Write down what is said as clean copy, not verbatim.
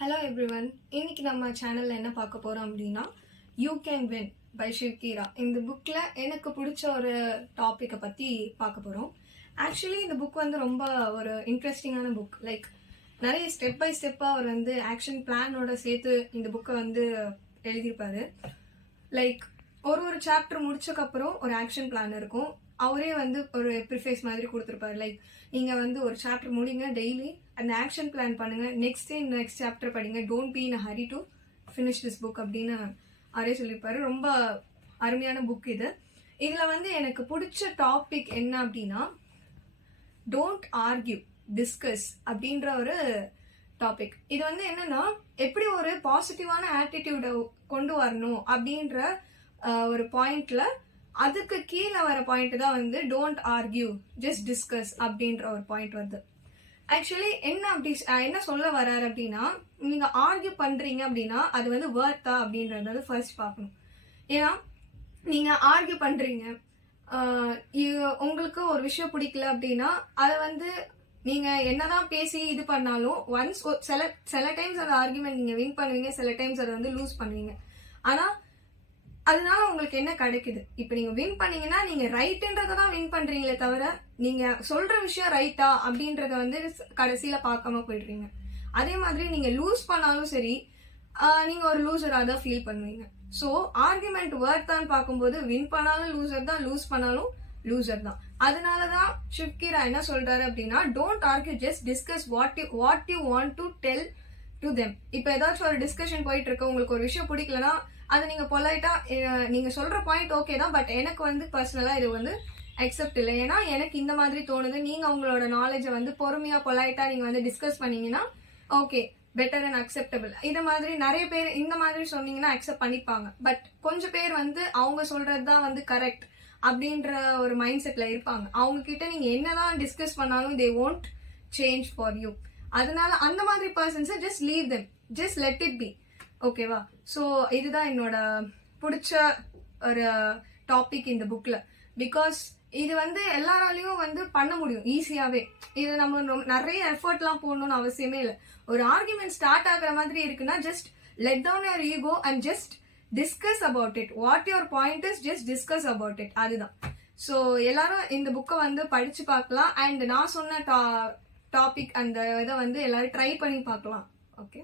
Hello everyone, இன்னைக்கு நம்ம சேனல்ல என்ன பார்க்க போறோம் அப்படின்னா யூ கேன் வின் பை ஷிவ்கீரா. இந்த புக்ல எனக்கு பிடிச்ச ஒரு டாப்பிக்கை பத்தி பார்க்க போறோம். ஆக்சுவலி இந்த புக் வந்து ரொம்ப ஒரு இன்ட்ரெஸ்டிங்கான புக். லைக் நிறைய ஸ்டெப் பை ஸ்டெப்பா அவர் வந்து ஆக்ஷன் பிளானோட சேர்த்து இந்த புக்கை வந்து எழுதியிருப்பாரு. லைக் ஒரு சாப்டர் முடிச்சக்கப்புறம் ஒரு ஆக்ஷன் பிளான் இருக்கும். அவரே வந்து ஒரு ப்ரிஃபேஸ் மாதிரி கொடுத்துருப்பாரு. லைக் நீங்க வந்து ஒரு சாப்டர் முடிங்க, டெய்லி அந்த ஆக்ஷன் பிளான் பண்ணுங்க, நெக்ஸ்ட் சாப்டர் படிங்க, don't be in Hari to finish this book அப்படின்னு அவரே சொல்லியிருப்பாரு. ரொம்ப அருமையான புக் இது. இதுல வந்து எனக்கு பிடிச்ச டாபிக் என்ன அப்படின்னா டோன்ட் ஆர்கியூ, டிஸ்கஸ் அப்படின்ற ஒரு டாபிக். இது வந்து என்னன்னா எப்படி ஒரு பாசிட்டிவான ஆட்டிடியூட கொண்டு வரணும் அப்படின்ற ஒரு பாயிண்ட்ல அதுக்கு கீழே வர பாயிண்ட் தான் வந்து டோன்ட் ஆர்கியூ, ஜஸ்ட் டிஸ்கஸ் அப்படின்ற ஒரு பாயிண்ட் வருது. ஆக்சுவலி என்ன சொல்ல வர்றாரு அப்படின்னா, நீங்க ஆர்கியூ பண்றீங்க அப்படின்னா அது வந்து வர்த்தா அப்படின்றத ஃபர்ஸ்ட் பார்க்கணும். ஏன்னா நீங்க ஆர்கியூ பண்றீங்க, உங்களுக்கு ஒரு விஷயம் பிடிக்கல அப்படின்னா அதை வந்து நீங்க என்னதான் பேசி இது பண்ணாலும் ஒன்ஸ் சில டைம்ஸ் அந்த ஆர்கியூமெண்ட் நீங்க வின் பண்ணுவீங்க, சில டைம்ஸ் அதை வந்து லூஸ் பண்ணுவீங்க. ஆனா அதனால உங்களுக்கு என்ன கிடைக்குது? இப்ப நீங்க வின் பண்ணீங்கன்னா நீங்க ரைட்ன்றதான் வின் பண்றீங்களே தவிர நீங்க சொல்ற விஷயம் ரைட்டா அப்படின்றத வந்து கடைசியில பார்க்காம போயிடுறீங்க. அதே மாதிரி நீங்க லூஸ் பண்ணாலும் சரி, நீங்க ஒரு லூசரா தான் ஃபீல் பண்ணுவீங்க. ஸோ ஆர்குமெண்ட் வர்த்தான்னு பார்க்கும்போது வின் பண்ணாலும் லூசர் தான், லூஸ் பண்ணாலும் லூசர் தான். அதனாலதான் ஷிவ்கீரா என்ன சொல்றாரு அப்படின்னா don't argue, just discuss what you want to tell to them. இப்ப ஏதாச்சும் ஒரு டிஸ்கஷன் போயிட்டு இருக்கு, உங்களுக்கு ஒரு விஷயம் பிடிக்கலன்னா அதை நீங்க பொலைட்டா நீங்க சொல்ற பாயிண்ட் ஓகே தான், பட் எனக்கு வந்து பர்சனலா இது வந்து அக்செப்ட் இல்லை. ஏன்னா எனக்கு இந்த மாதிரி தோணுது. நீங்க உங்களோட நாலேஜை வந்து பொறுமையா பொலைட்டா நீங்க வந்து டிஸ்கஸ் பண்ணீங்கன்னா ஓகே, பெட்டர் அண்ட் அக்செப்டபிள். இந்த மாதிரி நிறைய பேர் இந்த மாதிரி சொன்னீங்கன்னா அக்செப்ட் பண்ணிப்பாங்க. பட் கொஞ்சம் பேர் வந்து அவங்க சொல்றதுதான் வந்து கரெக்ட் அப்படின்ற ஒரு மைண்ட் செட்ல இருப்பாங்க. அவங்க கிட்ட நீங்க என்னதான் டிஸ்கஸ் பண்ணாலும் தே won't சேஞ்ச் ஃபார் யூ. அதனால அந்த மாதிரி பர்சன்ஸை just leave them, just let it be. ஓகேவா? ஸோ இதுதான் என்னோட பிடிச்ச ஒரு டாபிக் இந்த புக்ல. பிகாஸ் இது வந்து எல்லாராலையும் வந்து பண்ண முடியும் ஈஸியாவே. இது நம்ம நிறைய எஃபர்ட்லாம் போடணும்னு அவசியமே இல்லை. ஒரு ஆர்குமெண்ட் ஸ்டார்ட் ஆகுற மாதிரி இருக்குன்னா just let down your ego and just discuss about it. What your point is, just discuss about it. அதுதான். ஸோ எல்லாரும் இந்த புக்கை வந்து படிச்சு பார்க்கலாம். அண்ட் நான் சொன்ன டாபிக் அந்த இதை வந்து எல்லாரும் ட்ரை பண்ணி பார்க்கலாம். ஓகே.